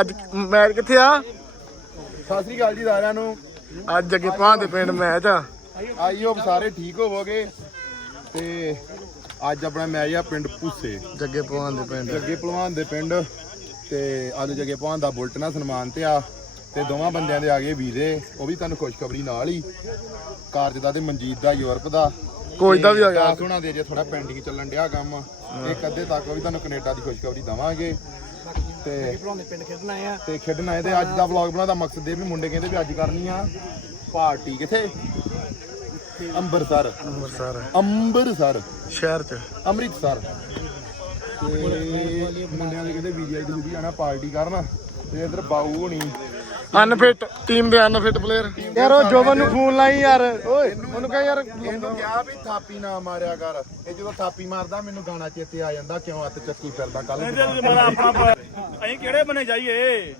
ਅੱਜ ਮੈਚ ਕਿੱਥੇ ਆ? ਸਤਿ ਸ੍ਰੀ ਅਕਾਲ ਜੀ ਸਾਰਿਆਂ ਨੂੰ। ਅੱਜ ਜੱਗੇ ਭਾਂ ਦੇ ਪਿੰਡ ਮੈਚ ਆ। ਆਈ ਹੋਪ ਸਾਰੇ ਠੀਕ ਹੋਵੋਗੇ। ਤੇ ਅੱਜ ਆਪਣਾ ਮੈਚ ਆ ਪਿੰਡ ਭੂਸੇ। ਜੱਗੇ ਭਾਂ ਦੇ ਪਿੰਡ। ਜੱਗੇ ਪਹਿਲਵਾਨ ਦੇ ਪਿੰਡ। ਤੇ ਅੱਜ ਜੱਗੇ ਪਹਿਲਵਾਨ ਦਾ ਬੁਲਟ ਨਾਲ ਸਨਮਾਨ ਤੇ ਆ। ਤੇ ਦੋਵਾਂ ਬੰਦਿਆਂ ਦੇ ਆ ਗਏ ਵੀਰੇ ਉਹ ਵੀ ਤੁਹਾਨੂੰ ਖੁਸ਼ਖਬਰੀ ਨਾਲ ਹੀ। ਕਾਰਜ ਦਾ ਤੇ ਮਨਜੀਤ ਦਾ ਯੂਰਪ ਦਾ। ਕੋਚ ਦਾ ਵੀ ਆ ਗਿਆ। ਹੋਣਾ ਦੇ ਜੇ ਥੋੜਾ ਪੈਂਡਿੰਗ ਚੱਲਣ ਡਿਆ ਕੰਮ। ਇੱਕ ਅੱਧੇ ਤੱਕ ਉਹ ਵੀ ਤੁਹਾਨੂੰ ਕੈਨੇਡਾ ਦੀ ਖੁਸ਼ਖਬਰੀ ਦਵਾਂਗੇ। ਤੇ ਪਿੰਡ ਖੇਡਣ ਆਏ ਆ। ਤੇ ਖੇਡਣ ਆਏ ਤੇ ਅੱਜ ਦਾ ਵਲੌਗ ਬਣਾਉਣ ਦਾ ਮਕਸਦ ਇਹ ਵੀ ਮੁੰਡੇ ਕਹਿੰਦੇ ਵੀ ਅੱਜ ਕਰਨੀ ਆ ਪਾਰਟੀ। ਕਿੱਥੇ? ਅੰਮ੍ਰਿਤਸਰ ਅੰਮ੍ਰਿਤਸਰ ਅੰਮ੍ਰਿਤਸਰ ਸ਼ਹਿਰ ਚ। ਅੰਮ੍ਰਿਤਸਰ। ਤੇ ਮੁੰਡਿਆਂ ਦੇ ਕਹਿੰਦੇ ਵੀਡੀਆਈ ਦੀ ਵੀ ਜਾਣਾ ਪਾਰਟੀ ਕਰਨ। ਤੇ ਇਧਰ ਬਾਊ ਹੋਣੀ। ਅਨਫਿਟ ਟੀਮ ਦੇ ਅਨਫਿਟ ਪਲੇਅਰ ਯਾਰ ਉਹ ਜੋਬਨ ਨੂੰ ਫੋਨ ਲਾਈ ਯਾਰ। ਓਏ ਉਹਨੂੰ ਕਹ ਯਾਰ। ਇਹਨੂੰ ਕਿਹਾ ਵੀ ਥਾਪੀ ਨਾ ਮਾਰਿਆ ਕਰ। ਇਹ ਜਦੋਂ ਥਾਪੀ ਮਾਰਦਾ ਮੈਨੂੰ ਗਾਣਾ ਚੇਤੇ ਆ ਜਾਂਦਾ ਕਿਉਂ ਹੱਥ ਚੱਕੀ ਫਿਰਦਾ ਕੱਲ ਅਸੀਂ ਕਿਹੜੇ ਬਨੇ ਜਾਈਏ?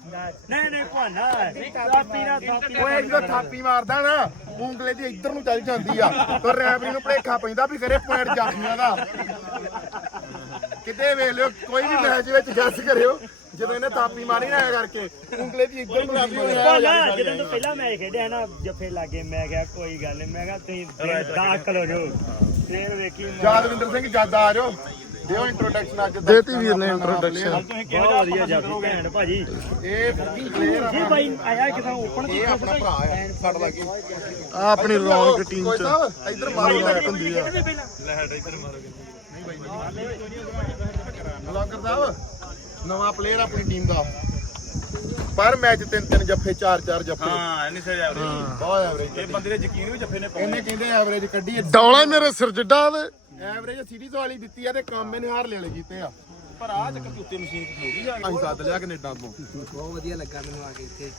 ਨਹੀਂ ਨਹੀਂ ਭਾਨਾ ਥਾਪੀ ਨਾ ਥਾਪੀ ਓਏ ਜਦੋਂ ਥਾਪੀ ਮਾਰਦਾ ਨਾ ਉਂਗਲੇ ਦੀ ਇੱਧਰ ਨੂੰ ਚੱਲ ਜਾਂਦੀ ਆ। ਤੇ ਰੈਫਰੀ ਨੂੰ ਭਲੇਖਾ ਪੈਂਦਾ ਵੀ ਕਰੇ ਪੁਆਇੰਟ ਜਾਫੀਆਂ ਦਾ। ਕਿਤੇ ਵੇਖ ਲਿਓ ਕੋਈ ਵੀ ਮੈਚ ਵਿੱਚ ਗੈਸ ਕਰਿਓ ਜਦੋਂ ਇਹਨੇ ਥਾਪੀ ਮਾਰੀ ਨਾ ਐਂ ਕਰਕੇ ਉਂਗਲੇ ਦੀ ਇੱਧਰ ਨੂੰ ਲੱਗੀ ਹੋਈ ਭਾਨਾ ਜਦੋਂ ਤੋਂ ਪਹਿਲਾਂ ਮੈਚ ਖੇਡਿਆ ਨਾ ਜੱਫੇ ਲਾਗੇ ਮੈਂ ਕਿਹਾ ਕੋਈ ਗੱਲ ਨਹੀਂ ਮੈਂ ਕਿਹਾ ਤੁਸੀਂ ਦਾਖਲ ਹੋ ਜਾਓ। ਫੇਰ ਵੇਖੀ ਮੈਂ- ਯਾਦਵਿੰਦਰ ਸਿੰਘ ਜੱਦ ਆ ਜਾਓ। ਦਿਓ ਇੰਟਰੋਡਕਸ਼ਨ ਅੱਜ ਦਾ। ਦੇਤੀ ਵੀਰ ਨੇ introduction। ਤੁਸੀਂ ਕਿਹੜਾ ਬਹੁਤ ਵਧੀਆ ਜਾਫੀ ਘੈਂਟ ਭਾਜੀ। ਇਹ ਫੁੱਕੀ ਪਲੇਅਰ ਆ ਜੀ ਭਾਈ ਆਇਆ ਕਿਦਾਂ? ਓਪਨ ਇਹ ਆਪਣਾ ਭਰਾ ਆ ਛੱਡ ਲੱਗੀ। ਆ ਆਪਣੀ ਰੌਣਕ ਟੀਮ ਕੋਈ ਚ। ਇੱਧਰ ਮਾਰੋ। ਲੱਗ ਹੁੰਦੀ ਆ ਬਲੌਗਰ ਸਾਹਿਬ ਨਵਾਂ ਪਲੇਅਰ ਆਪਣੀ ਟੀਮ ਦਾ। ਪਰ ਮੈਚ ਤਿੰਨ ਤਿੰਨ ਜੱਫੇ ਚਾਰ ਚਾਰ ਜੱਫੇ। ਹਾਂ ਇੰਨੀ ਸਰ ਐਵਰੇਜ ਬਹੁਤ ਐਵਰੇਜ ਇਹ ਬੰਦੇ ਦੇ ਯਕੀਨ ਵੀ ਜੱਫੇ ਨੇ ਪਾਉਣੇ। ਇਹਨੇ ਕਹਿੰਦੇ ਐਵਰੇਜ ਕੱਢੀ ਹੈ। ਡੌਲਾ ਹੀ ਮੇਰੇ ਸਿਰ ਜਿੱਡਾ ਵੇ ਐਵਰੇਜ ਸੀਰੀਜ਼ ਵਾਲੀ ਦਿੱਤੀ ਆ ਤੇ ਕੰਮ ਇਹਨੇ ਹਾਰ ਵਾਲੇ ਕੀਤੇ ਆ। ਪਰ ਆ ਚੱਕਰ ਕੁੱਤੇ ਮਸ਼ੀਨ ਹੋ ਗਈ ਜਾ ਅਸੀਂ ਸੱਦ ਲਿਆ ਕੈਨੇਡਾ ਤੋਂ। ਬਹੁਤ ਵਧੀਆ ਲੱਗਾ ਮੈਨੂੰ ਆ ਕੇ ਇੱਥੇ।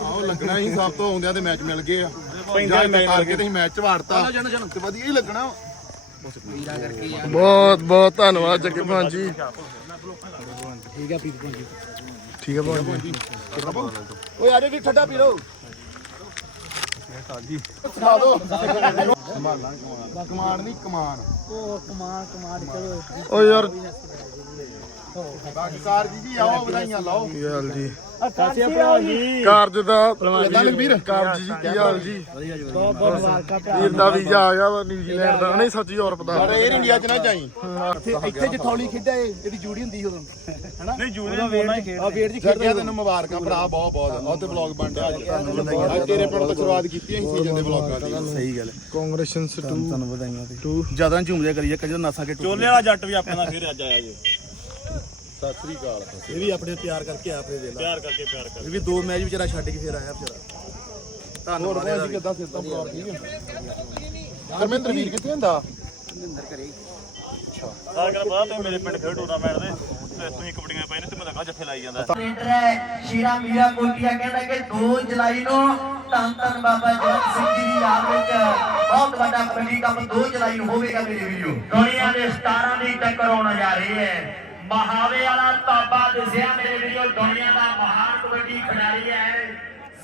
ਆਹੋ ਲੱਗਣਾ ਹੀ ਸਭ ਤੋਂ ਆਉਂਦਿਆਂ ਤੇ ਮੈਚ ਮਿਲ ਗਏ ਆ। ਪੈਂਦਾ ਮੈਚ ਕਰਕੇ ਤੇ ਅਸੀਂ ਮੈਚ ਚ ਵਾੜਤਾ। ਤੇ ਵਧੀਆ ਹੀ ਲੱਗਣਾ। ਬਹੁਤ ਬਹੁਤ ਧੰਨਵਾਦ ਜੱਗੇ ਭਾਂ ਜੀ। ਠੀਕ ਆ ਪੀਤ ਭਾਜੀ ਠੀਕ ਹੈ ਭਾਂ ਜੀ। ਓਏ ਆਜੋ ਜੀ ਠੱਡਾ ਪੀ ਲਓ। ਸਿਖਾ ਦੋ ਕਮਾਨ ਨਹੀਂ ਕਮਾਨ। ਉਹ ਕਮਾਲ ਕਮਾਲ ਚਲੋ ਓ ਯਾਰ ਬਾਕੀ ਕਾਰ ਜੀ ਆਓ ਵਧਾਈਆਂ ਲਾਓ ਕੀ ਹਾਲ ਜੀ ਕਾਸੀਆ ਭਰਾ ਜੀ ਕਾਰਜ ਦਾ ਕਿੱਦਾਂ ਲਖਬੀਰ? ਕਾਰਜ ਜੀ ਕੀ ਹਾਲ ਜੀ ਬਹੁਤ ਬਹੁਤ ਮੁਬਾਰਕਾਂ ਭਰਾ ਵੀਰ ਦਾ ਵੀਜ਼ਾ ਆ ਗਿਆ ਵਾ ਨਿਊਜ਼ੀਲੈਂਡ ਦਾ ਨਹੀਂ ਸੱਚ ਯੂਰਪ ਦਾ ਪਰ 에ਅਰ ਇੰਡੀਆ ਚ ਨਾ ਜਾਈ ਇੱਥੇ ਜਿੱਥੌਲੀ ਖੇਡਿਆ ਏ ਇਹਦੀ ਜੂੜੀ ਹੁੰਦੀ ਉਦੋਂ ਹਨਾ ਨਹੀਂ ਜੂਦੇ ਬੋਲਣਾ ਹੀ ਆ ਵੇੜ ਜੀ ਖੇਡਿਆ ਤੈਨੂੰ ਮੁਬਾਰਕਾਂ ਭਰਾ ਬਹੁਤ ਬਹੁਤ ਉਹ ਤੇ ਵਲੌਗ ਬਣ ਰਿਹਾ ਅੱਜ ਤੇਰੇ ਪਿੰਡ ਤੋਂ ਸ਼ੁਰੂਆਤ ਕੀਤੀ ਅਸੀਂ ਸੀਜ਼ਨ ਦੇ ਵਲੌਗਾਂ ਦੀ ਸਹੀ ਗੱਲ ਕੰਗ੍ਰੈਚੁਲੇਸ਼ਨਸ ਟੂ ਤੁਹਾਨੂੰ ਵਧਾਈਆਂ ਤੇ ਟੂ ਜ਼ਿਆਦਾ ਝੂਮਦੇ ਕਰੀਏ ਕਜੋ ਨਾਸਾ ਕੇ ਚੋਲੇ ਵਾਲਾ ਜੱਟ ਵੀ ਆਪਣੇ ਫੇਰ ਅੱਜ ਆਇਆ ਜੀ ਸਤਿ ਸ੍ਰੀ ਅਕਾਲ। ਇਹ ਵੀ ਆਪਣੇ ਪਿਆਰ ਕਰਕੇ ਆਪੇ ਦੇ ਲਾ ਪਿਆਰ ਕਰਕੇ ਪਿਆਰ ਕਰਕੇ ਇਹ ਵੀ ਦੋ ਮੈਚ ਵਿਚਾਰਾ ਛੱਡ ਕੇ ਫੇਰ ਆਇਆ ਵਿਚਾਰਾ। ਹੋਰ ਧੰਨਵਾਦ ਭਾਜੀ ਕਿੱਦਾਂ ਸਿਰ ਤੋਂ ਬਲੌਗ ਠੀਕ ਹੈ ਧਰਮਿੰਦਰ ਵੀਰ ਕਿੱਥੇ ਹੁੰਦਾ? ਕਰੇ ਸਾਰ ਕਰ ਪਤਾ ਤੁਸੀਂ ਮੇਰੇ ਪਿੰਡ ਖੇਡ ਟੂਰਨਾਮੈਂਟ ਦੇ ਤੇ ਤੁਸੀਂ ਕਬੱਡੀਆਂ ਪਾਈ ਨੇ ਤੇ ਮੈਂ ਲੱਗਾ ਜੱਫੇ ਲਾਈ ਜਾਂਦਾ। ਰੇਡਰ ਹੈ ਸ਼ੀਰਾ ਮੀਰਾ ਕੋਟੀਆ ਕਹਿੰਦਾ ਕਿ 2 ਜੁਲਾਈ ਨੂੰ ਧੰਨ ਧੰਨ ਬਾਬਾ ਜਗਤ ਸਿੰਘ ਜੀ ਦੀ ਯਾਦ ਵਿੱਚ ਬਹੁਤ ਵੱਡਾ ਕਬੱਡੀ ਕੱਪ 2 ਜੁਲਾਈ ਨੂੰ ਹੋਵੇਗਾ ਮੇਰੇ ਵੀਰੋ ਦੁਨੀਆ ਦੇ ਸਟਾਰਾਂ ਦੀ ਟੱਕਰ ਹੋਣ ਜਾ ਰਹੀ ਹੈ। ਮਹਾਵੇ ਵਾਲਾ ਤਾਬਾ ਦਿਸਿਆ ਮੇਰੇ ਵੀਰੋ ਦੁਨੀਆ ਦਾ ਮਹਾਨ ਕਬੱਡੀ ਖਿਡਾਰੀ ਹੈ।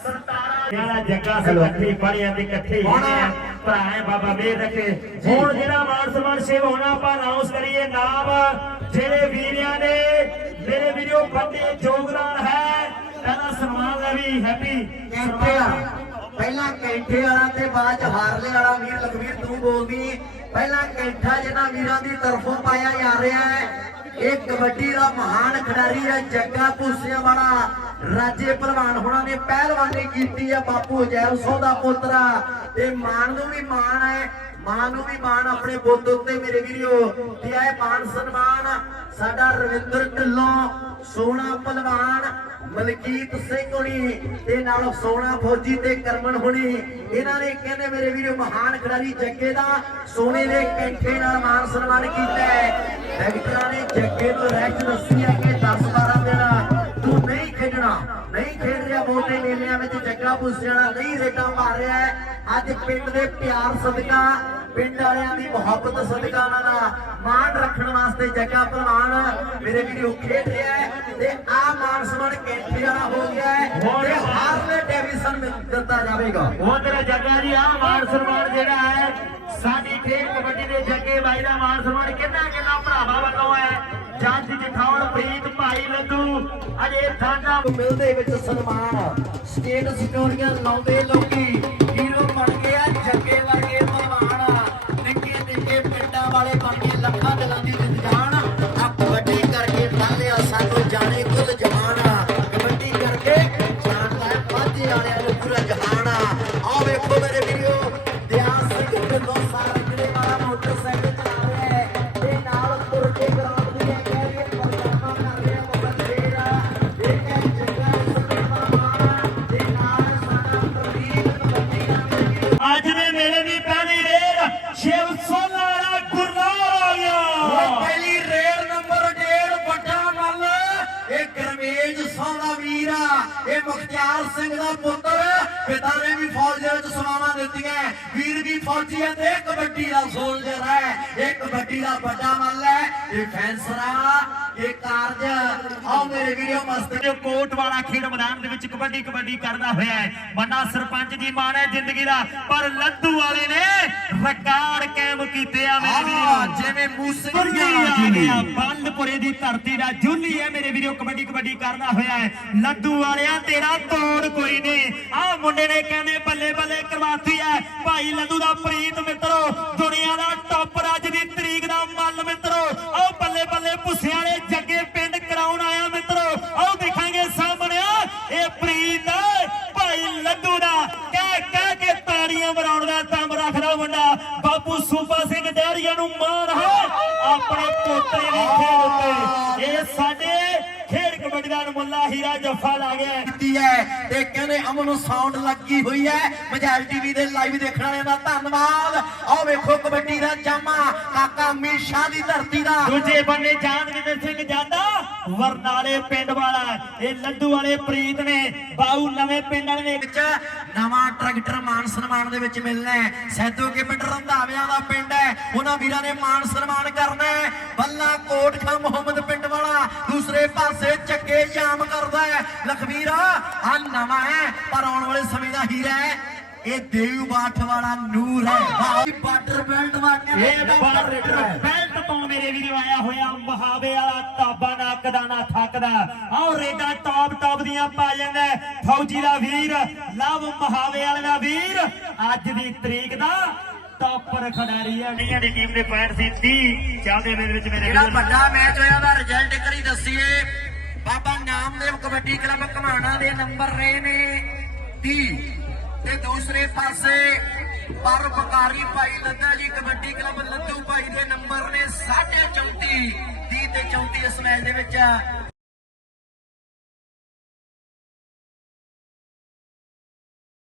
ਸਤਾਰਾ ਜਿਹੜਾ ਜੱਗਾ ਸਲਵੱਖੀ ਪੜਿਆ ਤੇ ਇਕੱਠੇ ਹੀ ਭਰਾ ਹੈ ਬਾਬਾ ਮੇਰ ਰੱਖੇ ਹੁਣ ਜਿਹੜਾ ਮਾਨ ਸਨਮਾਨ ਸੇਵ ਹੋਣਾ ਆਪਾਂ ਅਨਾਉਂਸ ਕਰੀਏ ਨਾਮ। ਜਿਹੜੇ ਵੀਰਿਆਂ ਨੇ ਮੇਰੇ ਵੀਡੀਓ ਵੱਡੇ ਯੋਗਦਾਨ ਹੈ। ਪਹਿਲਾ ਸਨਮਾਨ ਲੈ ਵੀ ਹੈਪੀ ਕੈਂਠੇ ਪਹਿਲਾਂ ਕੈਂਠੇ ਵਾਲਾ ਤੇ ਬਾਅਦ ਚ ਹਾਰਲੇ ਵਾਲਾ ਵੀਰ ਲਖਵੀਰ ਤੂੰ ਬੋਲਦੀ ਪਹਿਲਾਂ ਕੈਂਠਾ ਜਿਹਨਾਂ ਵੀਰਾਂ ਦੀ ਤਰਫੋਂ ਪਾਇਆ ਜਾ ਰਿਹਾ ਹੈ। ਇਹ ਕਬੱਡੀ ਦਾ ਮਹਾਨ ਖਿਡਾਰੀ ਹੈ, ਜੱਗਾ ਭੂਸਿਆ ਵਾਲਾ ਰਾਜੇ ਪਹਿਲਵਾਨ ਹੁਣਾਂ ਨੇ ਪਹਿਲਵਾਨੀ ਕੀਤੀ ਹੈ, ਬਾਪੂ ਜੈਲ ਸੋ ਦਾ ਪੁੱਤਰਾ ਤੇ ਮਾਨ ਨੂੰ ਵੀ ਮਾਣ ਹੈ, ਮਾਂ ਨੂੰ ਵੀ ਮਾਣ ਆਪਣੇ ਬੁੱਧ ਉੱਤੇ, ਮੇਰੇ ਵੀਰੋ। ਤੇ ਇਹ ਮਾਨ ਸਨਮਾਨ ਸਾਡਾ ਰਵਿੰਦਰ ਢਿੱਲੋਂ ਸੋਨਾ ਪਹਿਲਵਾਨ ਮਲਕੀਤ ਸਿੰਘ ਹੁਣੀ ਤੇ ਨਾਲ ਸੋਨਾ ਫੌਜੀ ਤੇ ਕਰਮਨ ਹੁਣੀ। ਇਹਨਾਂ ਨੇ ਕਹਿੰਦੇ ਮੇਰੇ ਵੀਰੋ, ਮਹਾਨ ਖਿਡਾਰੀ ਜੱਗੇ ਦਾ ਸੋਨੇ ਦੇ ਕੈਂਠੇ ਨਾਲ ਮਾਨ ਸਨਮਾਨ ਕੀਤਾ ਹੈ। ਡਾਕਟਰਾਂ ਨੇ ਜੱਗੇ ਨੂੰ ਰੈਸਟ ਦੱਸੀ ਹੈ ਕਿ 10 12 ਦਿਨ ਤੂੰ ਨਹੀਂ ਖੇਡਣਾ, ਨਹੀਂ ਖੇਡ ਰਿਹਾ ਮੋਟੇ ਮੇਲਿਆਂ ਵਿੱਚ ਜੱਗਾ ਪੁੱਸਿਆਣਾ ਨਹੀਂ ਰੇਟਾਂ ਮਾਰ ਰਿਹਾ ਹੈ। ਅੱਜ ਪਿੰਡ ਦੇ ਪਿਆਰ ਸਦਕਾ ਪਿੰਡ ਵਾਲਿਆਂ ਦੀ ਮੁਹੱਬਤ ਸਦਕਾ ਉਹਨਾਂ ਦਾ ਮਾਣ ਰੱਖਣ ਵਾਸਤੇ ਜੱਗਾ ਪਹਿਲਵਾਨ ਮੇਰੇ ਵੀਡੀਓ ਖੇਡ ਰਿਹਾ ਹੈ ਤੇ ਆ ਮਾਨ ਸਨਮਾਨ ਕੈਂਠੇ ਵਾਲਾ ਹੋ ਗਿਆ ਹੈ ਤੇ ਹਾਰਲੇ ਡੇਵਿਸਨ ਦਿੱਤਾ ਜਾਵੇਗਾ। ਉਹ ਤੇਰਾ ਜੱਗਾ ਜੀ ਆ ਮਾਨ ਸਨਮਾਨ ਜਿਹੜਾ ਹੈ ਸਾਡੀ ਖੇਡ ਕਬੱਡੀ ਦੇ ਜੱਗੇ ਬਾਈ ਦਾ ਮਾਨ ਸਨਮਾਨ ਕਿੰਨਾ ਕਿੰਨਾ ਭਰਾਵਾਂ ਵੱਲੋਂ ਹੈ। ਜੱਜ ਜਠੌੜ ਪ੍ਰੀਤ ਭਾਈ ਲੱਡੂ ਅਜੇ ਠਾਂਡਾ ਮਿਲਦੇ ਵਿੱਚ ਸਨਮਾਨ ਸਟੇਟ ਸਟੋਰੀਆਂ ਲਾਉਂਦੇ ਲੋਕੀ। ਇਹ ਸਿੰਘ ਦਾ ਪੁੱਤਰ ਪਿਤਾ ਨੇ ਵੀ ਫੌਜ ਦੇ ਵਿੱਚ ਸੇਵਾਵਾਂ ਦਿੱਤੀਆਂ। ਵੀਰ ਵੀ ਫੌਜੀ ਹੈ ਤੇ ਕਬੱਡੀ ਦਾ ਸੋਲਜਰ ਹੈ ਇਹ ਕਬੱਡੀ ਦਾ ਵੱਡਾ ਮੱਲ ਹੈ ਇਹ ਫੈਂਸਰਾ ਇਹ ਕਾਰਜ। ਆਓ ਮੇਰੇ ਵੀਡੀਓ ਮਸਤ। ਕੋਟ ਵਾਲਾ ਖੇਡ ਮੈਦਾਨ ਦੇ ਵਿੱਚ ਕਬੱਡੀ ਕਬੱਡੀ ਕਰਦਾ ਹੋਇਆ ਹੈ। ਮੰਨਾ ਸਰਪੰਚ ਜੀ ਮਾਣ ਹੈ ਜ਼ਿੰਦਗੀ ਦਾ। ਪਰ ਲੱਦੂ ਵਾਲੇ ਨੇ ਰਿਕਾਰਡ ਕਾਇਮ ਕੀਤੇ ਆ ਮੇਰੇ ਵੀਰੋ। ਜਿਵੇਂ ਮੂਸੇ ਜੁੱਲੀ ਆ ਗਿਆ ਬੰਦਪੁਰੇ ਦੀ ਧਰਤੀ ਦਾ ਜੁੱਲੀ ਹੈ ਮੇਰੇ ਵੀਰੋ। ਕਬੱਡੀ ਕਬੱਡੀ ਕਰਦਾ ਹੋਇਆ ਹੈ। ਲੱਦੂ ਵਾਲਿਆ ਤੇਰਾ ਤੋੜ ਕੋਈ ਨਹੀਂ। ਮੁੰਡੇ ਨੇ ਕਹਿੰਦੇ ਬੱਲੇ ਬੱਲੇ ਕਰਵਾਤੀ ਹੈ। ਭਾਈ ਲੱਦੂ ਦਾ ਪ੍ਰੀਤ ਮਿੱਤਰੋ, ਦੁਨੀਆ ਦਾ ਟੱਪ ਅੱਜ ਦੀ ਤਰੀਕ ਦਾ ਮੱਲ ਮਿੱਤਰੋ। ਆਹ ਬੱਲੇ ਬੱਲੇ ਪੁੱਸੇ ਵਾਲੇ ਜੱਗੇ ਪਿੰਡ ਕਰਾਉਣ ਆਇਆ ਮਿੱਤਰੋ। ਆਹ ਦੇਖਾਂਗੇ ਸਾਹਮਣੇ। ਇਹ ਪ੍ਰੀਤ ਭਾਈ ਲੱਦੂ ਦਾ। ਕਹਿ ਕਹਿ ਕੇ ਤਾੜੀਆਂ ਬਣਾਉਣ ਦਾ ਦਮ ਰੱਖਦਾ ਮੁੰਡਾ। ਬਾਪੂ ਸੂਬਾ ਸਿੰਘ ਡੈਰੀਆ ਨੂੰ ਮਾਣ ਹੈ ਆਪਣੇ ਪੋਤਰੇ ਦੀ ਖੇਡ ਉੱਤੇ। ਇਹ ਸਾਡੇ ਦਾ ਹੀਰਾ ਜੱਫਾ ਲਾ ਗਿਆ। ਕੀਤੀ ਹੈ ਤੇ ਕਹਿੰਦੇ ਅਮਨ ਸਾਊਂਡ ਲੱਗੀ ਹੋਈ ਹੈ। ਮਜਾਲ ਟੀਵੀ ਦੇ ਲਾਈਵ ਦੇਖਣ ਵਾਲਿਆਂ ਦਾ ਧੰਨਵਾਦ। ਆਓ ਵੇਖੋ ਕਬੱਡੀ ਦਾ ਜਾਮਾ ਕਾਕਾ ਮੀਸ਼ਾ ਦੀ ਧਰਤੀ ਦਾ। ਦੂਜੇ ਬੰਨੇ ਜਾਨਵਿੰਦਰ ਸਿੰਘ ਜਾਂਦਾ। ਵਰਨਾਲੇ ਪਿੰਡ ਵਾਲਾ ਇਹ ਲੱਡੂ ਵਾਲੇ ਪ੍ਰੀਤ ਨੇ ਬਾਊ ਨਵੇਂ ਪਿੰਡ ਵਾਲੇ ਨੇ ਵਿੱਚ ਨਵਾਂ ਟਰੈਕਟਰ ਮਾਨ ਸਨਮਾਨ ਦੇ ਵਿੱਚ ਮਿਲਣਾ ਹੈ। ਸੈਦੋ ਕੇ ਪਿੰਡ ਰੰਧਾਵਿਆਂ ਦਾ ਪਿੰਡ ਹੈ। ਉਹਨਾਂ ਵੀਰਾਂ ਨੇ ਮਾਨ ਸਨਮਾਨ ਕਰਨਾ ਹੈ। ਬੱਲਾ ਕੋਟਖਾ ਮੁਹੰਮਦ ਪਿੰਡ ਵਾਲਾ ਦੂਸਰੇ ਪਾਸੇ ਚੱਕੇ ਜਾਮ ਕਰਦਾ ਹੈ। ਲਖਵੀਰ ਆ ਨਵਾਂ ਹੈ, ਪਰ ਆਉਣ ਵਾਲੇ ਸਮੇਂ ਦਾ ਹੀਰਾ ਹੈ। ਇਹ ਦੇਵ ਬਾਠ ਵਾਲਾ ਨੂਰ ਹੈ। ਬਾਰਡਰ ਬੈਲਟ ਵਾਂਗ ਇਹ ਬਾਰਡਰ ਬੈਲਟ ਤੋਂ ਮੇਰੇ ਵੀਰੋ ਆਇਆ ਹੋਇਆ ਮਹਾਵੇ ਵਾਲਾ ਤਾਬਾ ਨਾ ਕਦਾ ਨਾ ਥੱਕਦਾ। ਆਹ ਰੇਡਾ ਟੌਪ ਟੌਪ ਦੀਆਂ ਪਾ ਜਾਂਦਾ। ਫੌਜੀ ਦਾ ਵੀਰ ਲਵ ਮਹਾਵੇ ਵਾਲੇ ਦਾ ਵੀਰ। ਅੱਜ ਦੀ ਤਰੀਕ ਦਾ ਟੌਪਰ ਖਿਡਾਰੀ ਹੈ। ਨੀਆਂ ਦੀ ਟੀਮ ਦੇ ਪੁਆਇੰਟ ਸੀ 30 ਚੱਲਦੇ ਮੇਰੇ ਵਿੱਚ ਮੇਰੇ ਜਿਹੜਾ ਵੱਡਾ ਮੈਚ ਹੋਇਆ ਦਾ ਰਿਜ਼ਲਟ ਕਰੀ ਦੱਸੀਏ। ਬਾਬਾ ਨਾਮਦੇਵ ਕਬੱਡੀ ਕਲੱਬ ਘਮਾਣਾ ਦੇ ਨੰਬਰ ਰਹੇ ਨੇ 30 ਤੇ ਦੂਸਰੇ ਪਾਸੇ ਪਰਪਕਾਰੀ ਭਾਈ ਲੱਦਾ ਜੀ, ਕਬੱਡੀ ਕਲੱਬ ਲੱਦੂ ਭਾਈ ਦੇ ਨੰਬਰ ਨੇ 34 30 ਤੇ 34 ਇਸ ਮੈਚ ਦੇ ਵਿੱਚ